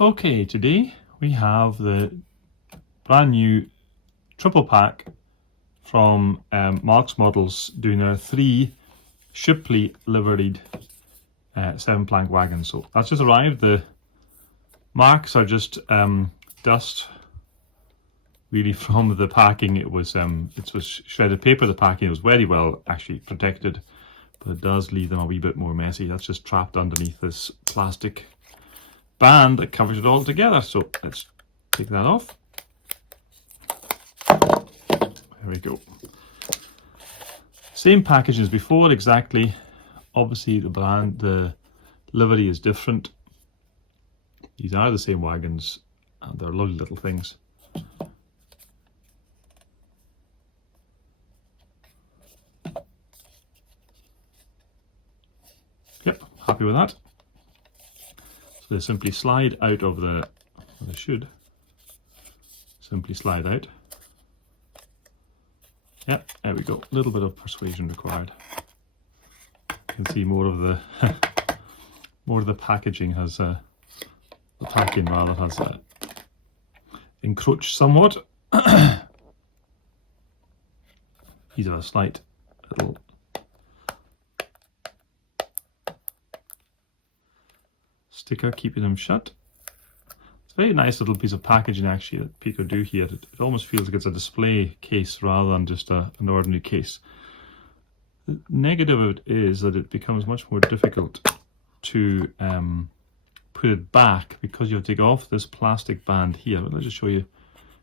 Okay, today we have the brand new triple pack from MalcsModels doing their 3 Shipley liveried 7-plank wagons. So that's just arrived. The marks are just dust really from the packing. It was shredded paper. The packing was very well actually protected, but it does leave them a wee bit more messy. That's just trapped underneath this plastic band that covers it all together. So let's take that off. There we go. Same package as before exactly. Obviously the brand, the livery is different. These are the same wagons and they're lovely little things. Yep, happy with that. So they simply slide out of they should simply slide out. Yep, there we go. A little bit of persuasion required. You can see more of the packaging has the packing rather has encroached somewhat. These are a slight little sticker keeping them shut. It's a very nice little piece of packaging actually that Peco do here. It almost feels like it's a display case rather than just an ordinary case. The negative of it is that it becomes much more difficult to put it back because you have to take off this plastic band here. But let's just show you.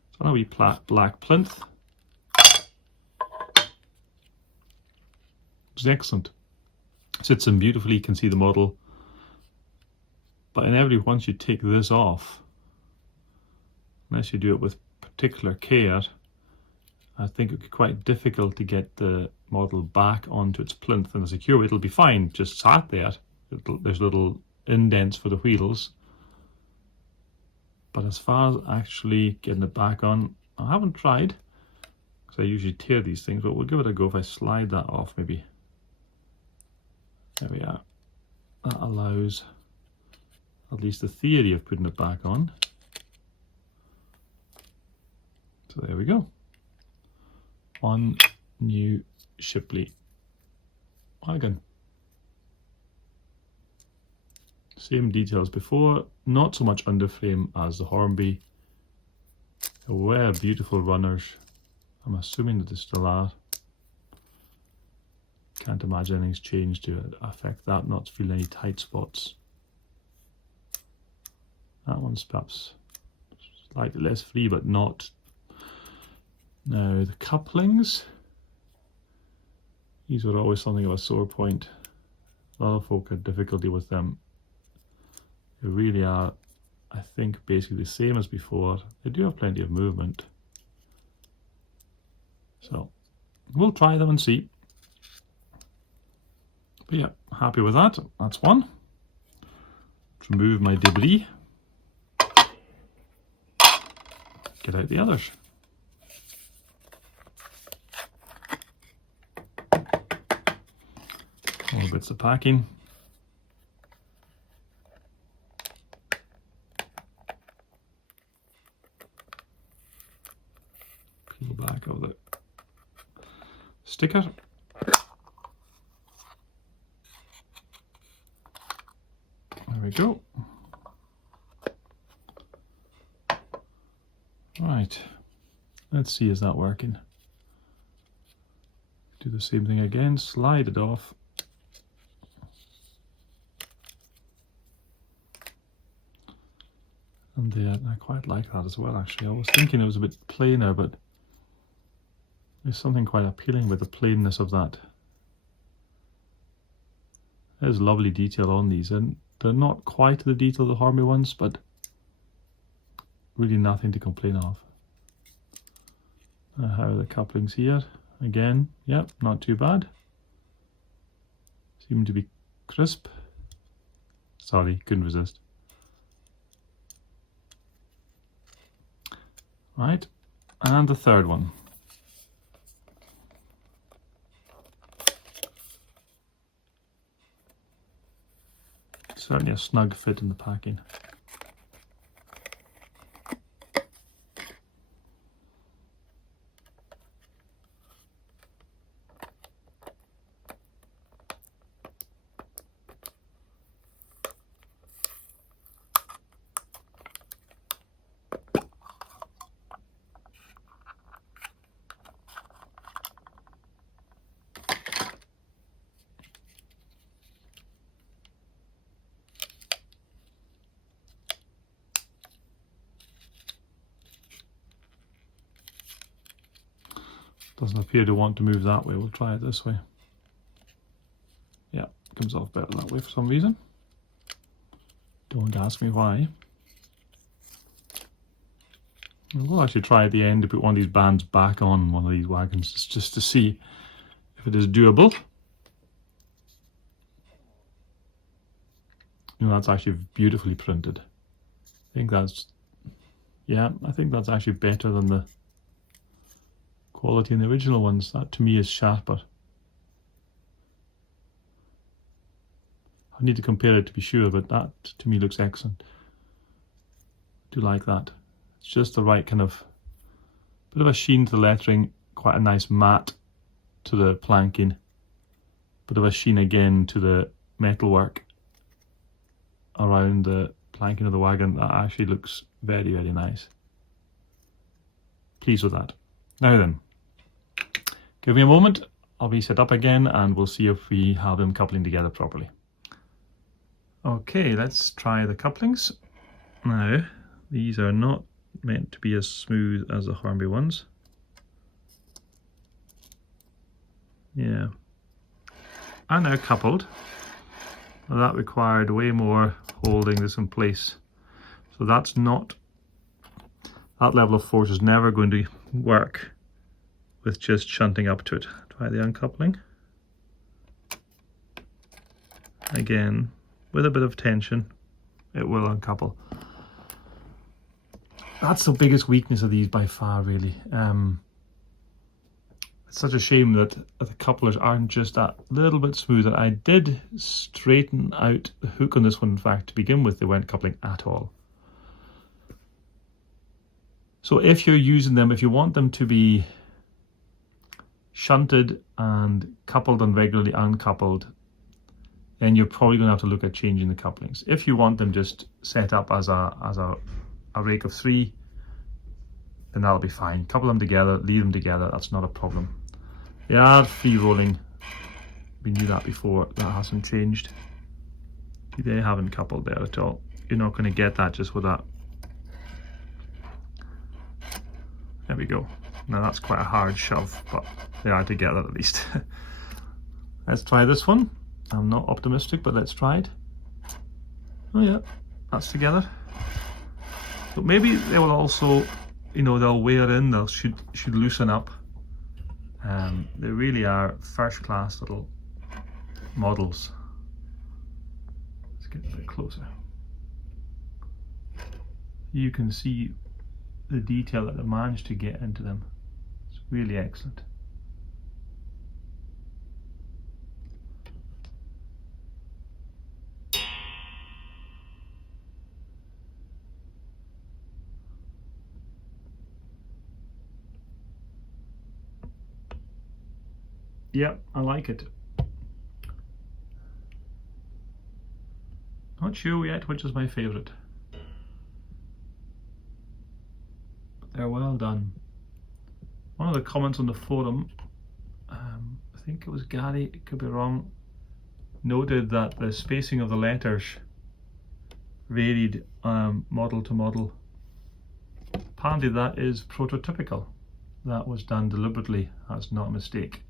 It's on a wee black plinth. It's excellent. Sits in beautifully. You can see the model. But inevitably, once you take this off, unless you do it with particular care, I think it would be quite difficult to get the model back onto its plinth in a secure way. It'll be fine, just sat there. There's little indents for the wheels. But as far as actually getting it back on, I haven't tried, because I usually tear these things, but we'll give it a go if I slide that off maybe. There we are. That allows at least the theory of putting it back on. So there we go. One new Shipley wagon. Same details before, not so much underframe as the Hornby. There were beautiful runners. I'm assuming that they still are. Can't imagine anything's changed to affect that, not to feel any tight spots. That one's perhaps slightly less free, but not. Now the couplings, these were always something of a sore point. A lot of folk had difficulty with them. They really are, I think, basically the same as before. They do have plenty of movement. So we'll try them and see. But yeah, happy with that. That's one. Let's remove my debris. Get out the others. More bits of packing. Peel back of the sticker. There we go. Right, let's see, is that working? Do the same thing again, slide it off. And I quite like that as well actually. I was thinking it was a bit plainer, but there's something quite appealing with the plainness of that. There's lovely detail on these, and they're not quite the detail of the Hornby ones, but really nothing to complain of. How are the couplings here? Again, yep, not too bad. Seem to be crisp. Sorry, couldn't resist. Right, and the third one. Certainly a snug fit in the packing. Doesn't appear to want to move that way. We'll try it this way. Yeah, comes off better that way for some reason. Don't ask me why. We'll actually try at the end to put one of these bands back on one of these wagons just to see if it is doable. You know, that's actually beautifully printed. I think that's, yeah, I think that's actually better than the quality in the original ones. That to me is sharper. I need to compare it to be sure, but that to me looks excellent. I do like that. It's just the right kind of bit of a sheen to the lettering, quite a nice matte to the planking, bit of a sheen again to the metalwork around the planking of the wagon. That actually looks very, very nice. Pleased with that. Now then, give me a moment, I'll be set up again and we'll see if we have them coupling together properly. Okay, let's try the couplings. Now, these are not meant to be as smooth as the Hornby ones. Yeah. And now coupled. Well, that required way more holding this in place. So that's not, that level of force is never going to work with just shunting up to it. Try the uncoupling. Again, with a bit of tension, it will uncouple. That's the biggest weakness of these by far, really. It's such a shame that the couplers aren't just that little bit smoother. I did straighten out the hook on this one, in fact, to begin with. They weren't coupling at all. So if you're using them, if you want them to be shunted and coupled and regularly uncoupled, then you're probably going to have to look at changing the couplings. If you want them just set up as a rake of 3, then that'll be fine. Couple them together, leave them together, that's not a problem. They are free rolling. We knew that before, that hasn't changed. They haven't coupled there at all. You're not going to get that just with that. There we go. Now that's quite a hard shove, but they are together at least. Let's try this one. I'm not optimistic, but let's try it. Oh yeah, that's together. So maybe they will also, you know, they'll wear in, they should loosen up. They really are first class little models. Let's get a bit closer. You can see the detail that they managed to get into them. It's really excellent. Yeah, I like it. Not sure yet which is my favourite. They're well done. One of the comments on the forum, I think it was Gary, it could be wrong, noted that the spacing of the letters varied model to model. Apparently that is prototypical. That was done deliberately, that's not a mistake.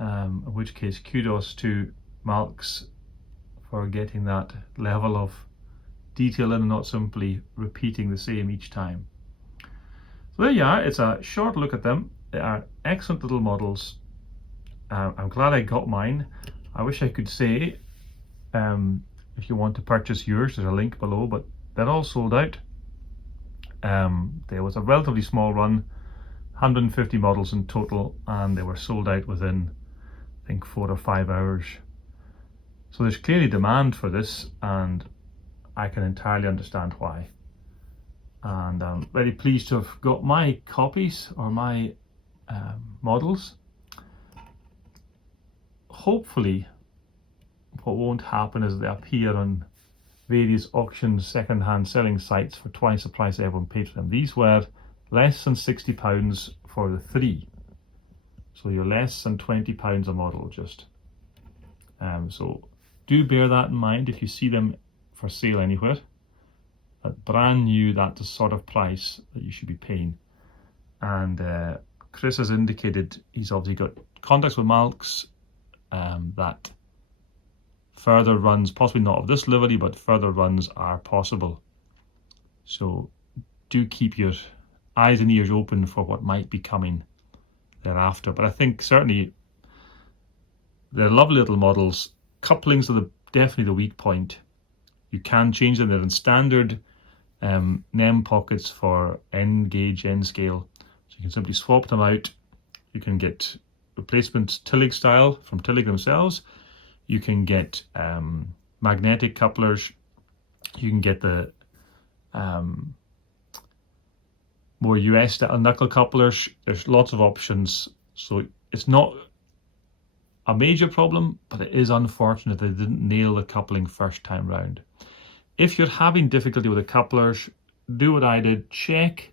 In which case, kudos to Malcs for getting that level of detail in and not simply repeating the same each time. So there you are, it's a short look at them. They are excellent little models. I'm glad I got mine. I wish I could say, if you want to purchase yours, there's a link below, but they're all sold out. There was a relatively small run, 150 models in total, and they were sold out within, I think, 4 or 5 hours. So there's clearly demand for this, and I can entirely understand why. And I'm very pleased to have got my copies, or my models. Hopefully what won't happen is they appear on various auctions, second-hand selling sites for twice the price everyone paid for them. These were less than £60 for the 3. So you're less than £20 a model just. So do bear that in mind if you see them for sale anywhere. But brand new, that's the sort of price that you should be paying. And Chris has indicated he's obviously got contacts with Malcs, that further runs, possibly not of this livery, but further runs are possible. So do keep your eyes and ears open for what might be coming thereafter. But I think certainly they're lovely little models. Couplings are definitely the weak point. You can change them. They're in standard NEM pockets for N gauge, N scale. So you can simply swap them out. You can get replacement Tillig style from Tillig themselves. You can get magnetic couplers. You can get the more US style knuckle couplers. There's lots of options. So it's not a major problem, but it is unfortunate they didn't nail the coupling first time round. If you're having difficulty with the couplers, do what I did. Check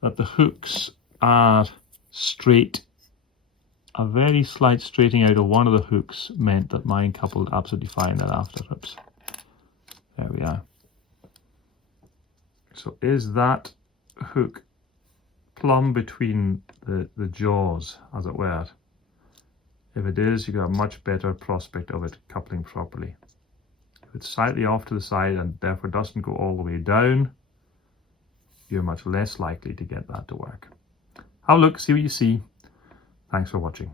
that the hooks are straight. A very slight straightening out of one of the hooks meant that mine coupled absolutely fine thereafter. Oops. There we are. So is that hook plumb between the jaws, as it were? If it is, you've got a much better prospect of it coupling properly. If it's slightly off to the side and therefore doesn't go all the way down, you're much less likely to get that to work. Have a look, see what you see. Thanks for watching.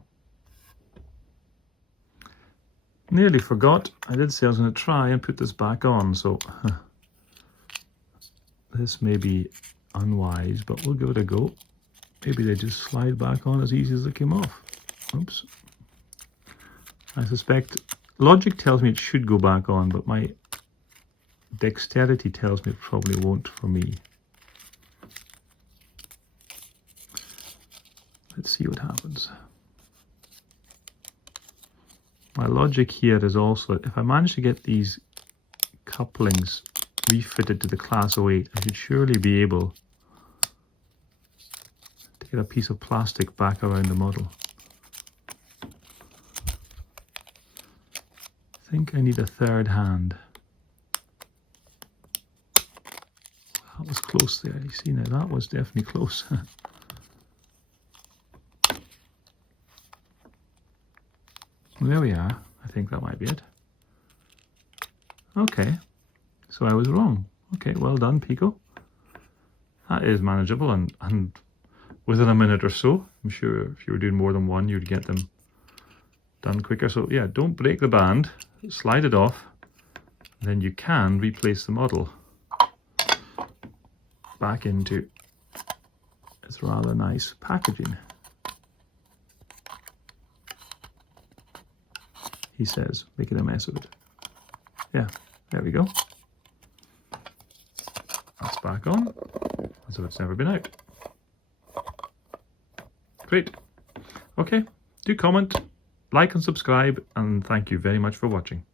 Nearly forgot. I did say I was going to try and put this back on, so this may be unwise, but we'll give it a go. Maybe they just slide back on as easy as they came off. Oops. I suspect logic tells me it should go back on, but my dexterity tells me it probably won't for me. Let's see what happens. My logic here is also, if I manage to get these couplings refitted to the Class 08, I should surely be able to get a piece of plastic back around the model. I think I need a third hand. That was close there. You see now, that was definitely close. There we are. I think that might be it. Okay, so I was wrong. Okay, well done, Peco. That is manageable and within a minute or so. I'm sure if you were doing more than one, you'd get them done quicker. So yeah, don't break the band, slide it off, and then you can replace the model back into its rather nice packaging. He says, making a mess of it. Yeah, there we go. That's back on, as if it's never been out. Great. Okay, do comment, like and subscribe, and thank you very much for watching.